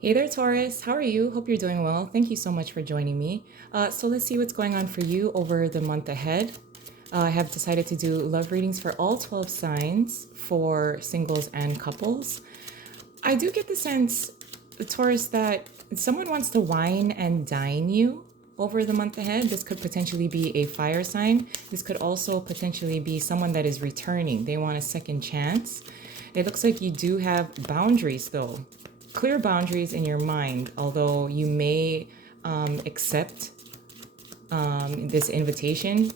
Hey there, Taurus. How are you? Hope you're doing well. Thank you so much for joining me. So let's see what's going on for you over the month ahead. I have decided to do love readings for all 12 signs for singles and couples. I do get the sense, Taurus, that someone wants to wine and dine you over the month ahead. This could potentially be a fire sign. This could also potentially be someone that is returning. They want a second chance. It looks like you do have boundaries, though. Clear boundaries in your mind, although you may accept this invitation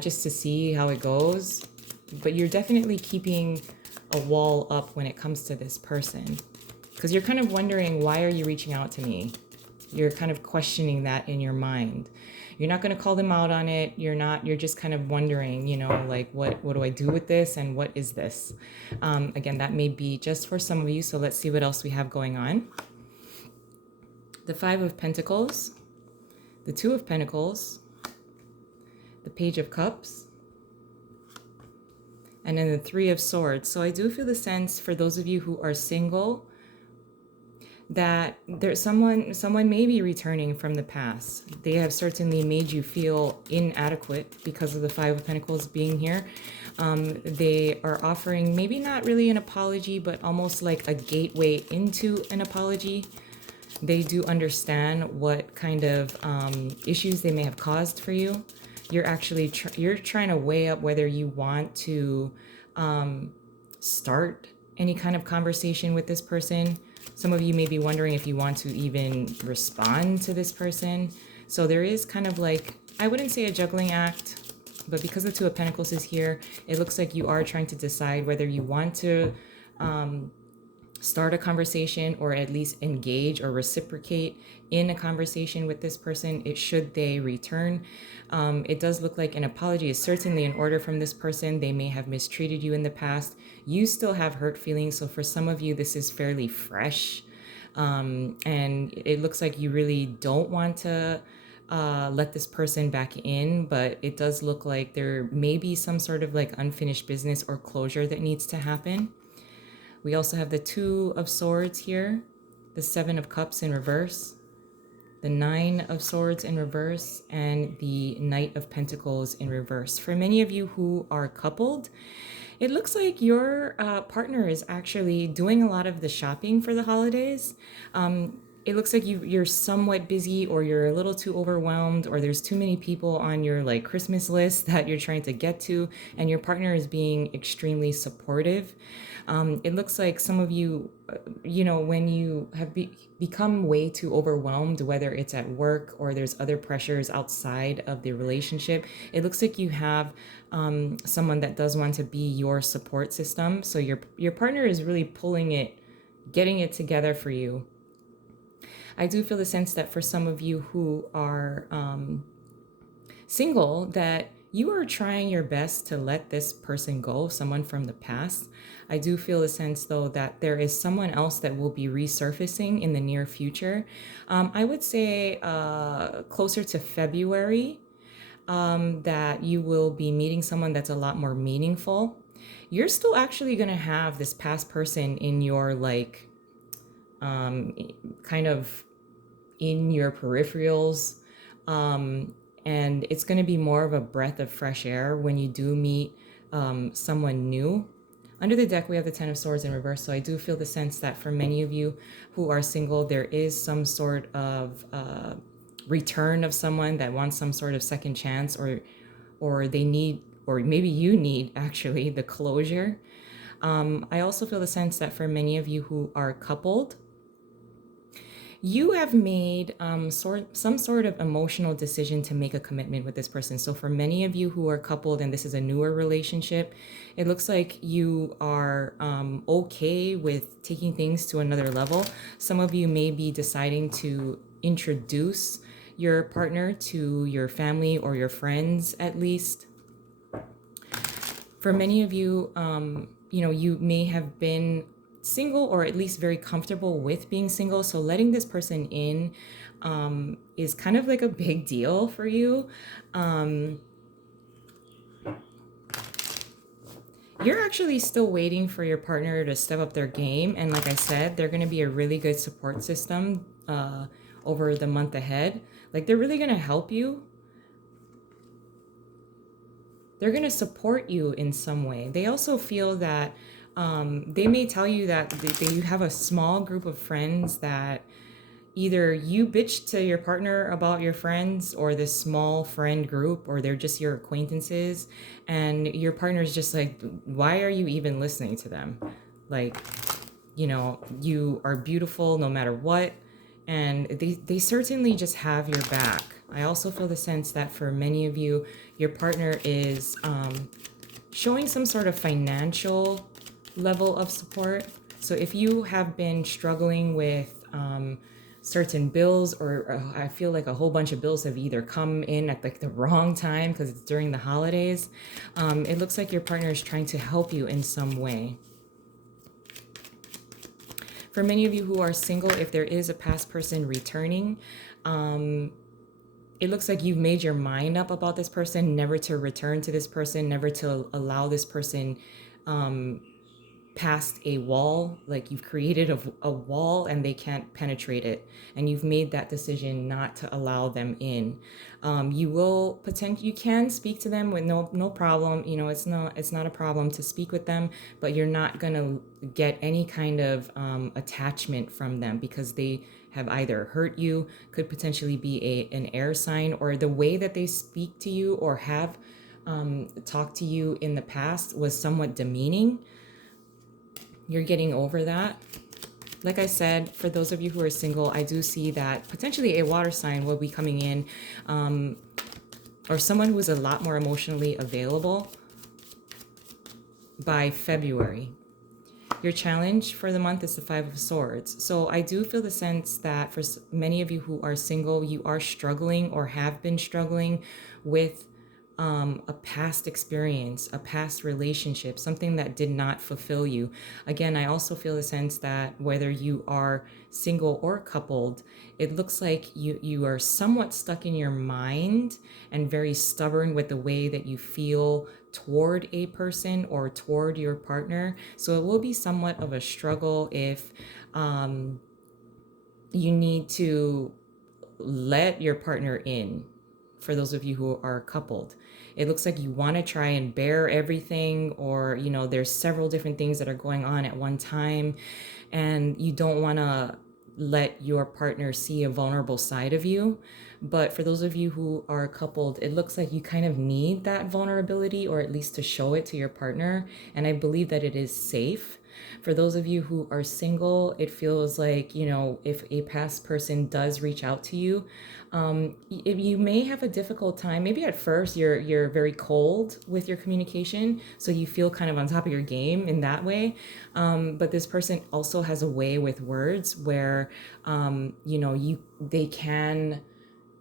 just to see how it goes. But you're definitely keeping a wall up when it comes to this person, because you're kind of wondering, why are you reaching out to me? You're kind of questioning that in your mind. You're not going to call them out on it. You're just kind of wondering, like, what do I do with this? And what is this? Again, that may be just for some of you. So let's see what else we have going on. The Five of Pentacles, the Two of Pentacles, the Page of Cups, and then the Three of Swords. So I do feel the sense for those of you who are single that there's someone may be returning from the past. They have certainly made you feel inadequate because of the Five of Pentacles being here. They are offering maybe not really an apology, but almost like a gateway into an apology. They do understand what kind of issues they may have caused for you. You're actually you're trying to weigh up whether you want to start any kind of conversation with this person. Some of you may be wondering if you want to even respond to this person. So there is kind of like, I wouldn't say a juggling act, but because the Two of Pentacles is here, it looks like you are trying to decide whether you want to start a conversation or at least engage or reciprocate in a conversation with this person. Should they return. It does look like an apology is certainly in order from this person. They may have mistreated you in the past. You still have hurt feelings. So for some of you, this is fairly fresh. And it looks like you really don't want to let this person back in, but it does look like there may be some sort of like unfinished business or closure that needs to happen. We also have the Two of Swords here, the Seven of Cups in reverse, the Nine of Swords in reverse, and the Knight of Pentacles in reverse. For many of you who are coupled, it looks like your partner is actually doing a lot of the shopping for the holidays. It looks like you're somewhat busy, or you're a little too overwhelmed, or there's too many people on your like Christmas list that you're trying to get to, and your partner is being extremely supportive. It looks like some of you, when you have become way too overwhelmed, whether it's at work or there's other pressures outside of the relationship, it looks like you have someone that does want to be your support system. So your partner is really pulling it, getting it together for you. I do feel the sense that for some of you who are single, that you are trying your best to let this person go, someone from the past. I do feel the sense, though, that there is someone else that will be resurfacing in the near future. I would say closer to February, that you will be meeting someone that's a lot more meaningful. You're still actually going to have this past person in your like kind of in your peripherals. And it's going to be more of a breath of fresh air when you do meet someone new. Under the deck, we have the Ten of Swords in reverse. So I do feel the sense that for many of you who are single, there is some sort of return of someone that wants some sort of second chance, or they need, or maybe you need actually the closure. I also feel the sense that for many of you who are coupled, you have made some sort of emotional decision to make a commitment with this person. So for many of you who are coupled and this is a newer relationship, it looks like you are okay with taking things to another level. Some of you may be deciding to introduce your partner to your family or your friends, at least. For many of you, you may have been single, or at least very comfortable with being single. So letting this person in is kind of like a big deal for you. You're you're actually still waiting for your partner to step up their game. And like I said, they're going to be a really good support system over the month ahead. Like they're really going to help you. They're going to support you in some way. They also feel that they may tell you that you have a small group of friends that either you bitch to your partner about your friends or this small friend group, or they're just your acquaintances, and your partner's just like, why are you even listening to them? Like, you are beautiful no matter what. And they certainly just have your back. I also feel the sense that for many of you, your partner is showing some sort of financial level of support. So if you have been struggling with certain bills, or I feel like a whole bunch of bills have either come in at like the wrong time because it's during the holidays, it looks like your partner is trying to help you in some way. For many of you who are single, if there is a past person returning, it looks like you've made your mind up about this person, never to return to this person, never to allow this person past a wall. Like you've created a wall and they can't penetrate it, and you've made that decision not to allow them in. You can speak to them with no problem. It's not a problem to speak with them, but you're not gonna get any kind of attachment from them, because they have either hurt you, could potentially be an air sign, or the way that they speak to you or have talked to you in the past was somewhat demeaning. You're getting over that. Like I said, for those of you who are single, I do see that potentially a water sign will be coming in, or someone who's a lot more emotionally available by February. Your challenge for the month is the 5 of Swords. So I do feel the sense that for many of you who are single, you are struggling or have been struggling with a past experience, a past relationship, something that did not fulfill you. Again, I also feel the sense that whether you are single or coupled, it looks like you are somewhat stuck in your mind and very stubborn with the way that you feel toward a person or toward your partner. So it will be somewhat of a struggle if you need to let your partner in. For those of you who are coupled, it looks like you want to try and bear everything, or there's several different things that are going on at one time, and you don't want to let your partner see a vulnerable side of you. But for those of you who are coupled, it looks like you kind of need that vulnerability, or at least to show it to your partner, and I believe that it is safe. For those of you who are single, it feels like, if a past person does reach out to you, if you may have a difficult time. Maybe at first you're very cold with your communication, so you feel kind of on top of your game in that way. But this person also has a way with words where, they can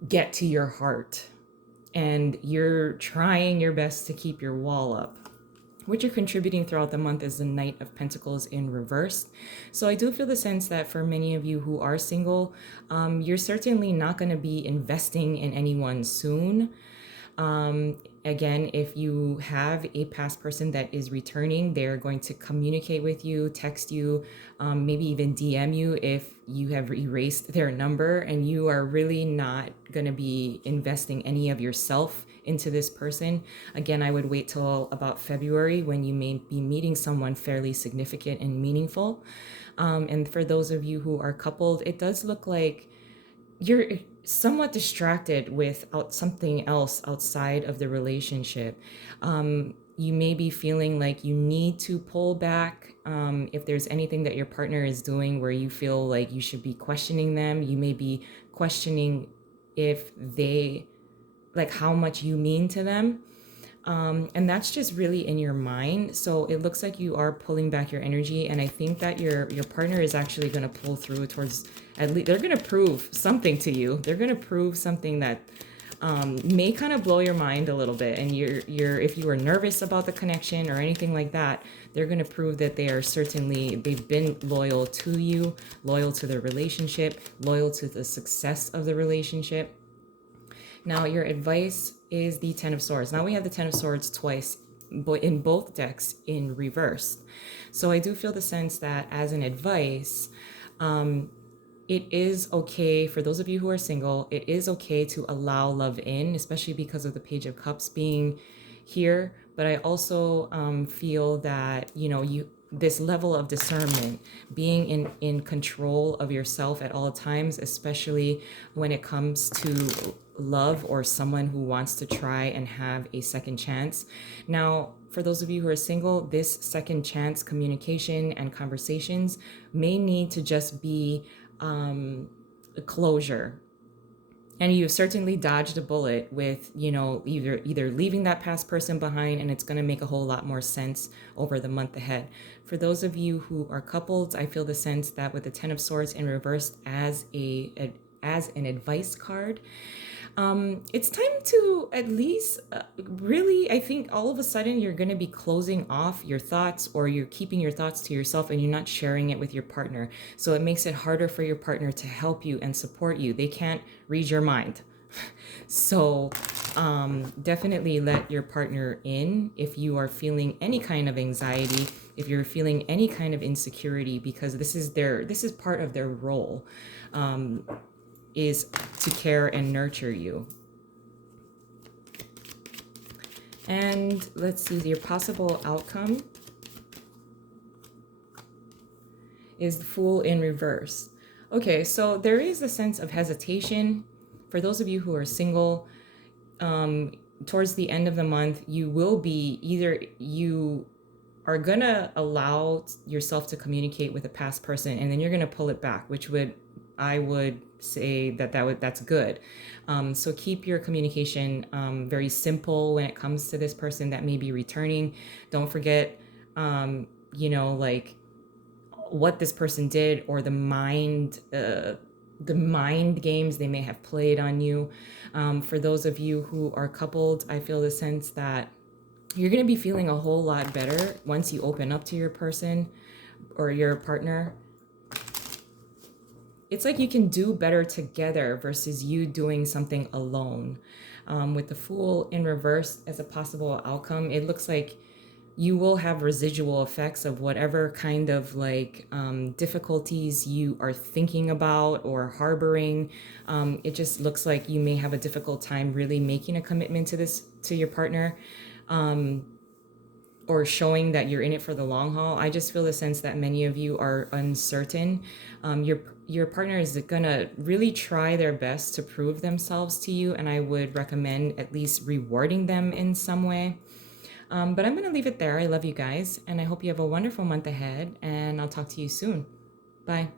get to your heart, and you're trying your best to keep your wall up. What you're contributing throughout the month is the Knight of Pentacles in reverse. So I do feel the sense that for many of you who are single, you're certainly not going to be investing in anyone soon. Again, if you have a past person that is returning, they're going to communicate with you, text you, maybe even DM you if you have erased their number, and you are really not going to be investing any of yourself into this person. Again, I would wait till about February, when you may be meeting someone fairly significant and meaningful. And for those of you who are coupled, it does look like you're somewhat distracted with something else outside of the relationship. You may be feeling like you need to pull back. If there's anything that your partner is doing where you feel like you should be questioning them, you may be questioning if how much you mean to them. And that's just really in your mind. So it looks like you are pulling back your energy. And I think that your partner is actually going to pull through towards, at least they're going to prove something to you. They're going to prove something that may kind of blow your mind a little bit. And if you were nervous about the connection or anything like that, they're going to prove that they've been loyal to you, loyal to the relationship, loyal to the success of the relationship. Now, your advice is the 10 of Swords. Now we have the 10 of Swords twice in both decks in reverse. So I do feel the sense that as an advice, it is okay for those of you who are single, it is okay to allow love in, especially because of the Page of Cups being here. But I also feel that, this level of discernment, being in control of yourself at all times, especially when it comes to love or someone who wants to try and have a second chance. Now, for those of you who are single, this second chance communication and conversations may need to just be a closure. And you've certainly dodged a bullet with, either leaving that past person behind, and it's going to make a whole lot more sense over the month ahead. For those of you who are coupled, I feel the sense that with the Ten of Swords in reversed as an advice card, it's time to at least really, I think all of a sudden you're going to be closing off your thoughts, or you're keeping your thoughts to yourself and you're not sharing it with your partner. So it makes it harder for your partner to help you and support you. They can't read your mind. So definitely let your partner in if you are feeling any kind of anxiety, if you're feeling any kind of insecurity, because this is part of their role. Is to care and nurture you. And let's see, your possible outcome is the Fool in reverse. Okay, so there is a sense of hesitation. For those of you who are single, towards the end of the month, you will be you are gonna allow yourself to communicate with a past person, and then you're gonna pull it back, which I would say that's good. So keep your communication very simple when it comes to this person that may be returning. Don't forget, like what this person did, or the mind games they may have played on you. For those of you who are coupled, I feel the sense that you're going to be feeling a whole lot better once you open up to your person or your partner. It's like you can do better together versus you doing something alone. With the Fool in reverse as a possible outcome, it looks like you will have residual effects of whatever kind of difficulties you are thinking about or harboring. It just looks like you may have a difficult time really making a commitment to your partner. Or showing that you're in it for the long haul. I just feel the sense that many of you are uncertain. Your partner is gonna really try their best to prove themselves to you, and I would recommend at least rewarding them in some way. But I'm gonna leave it there. I love you guys, and I hope you have a wonderful month ahead, and I'll talk to you soon. Bye.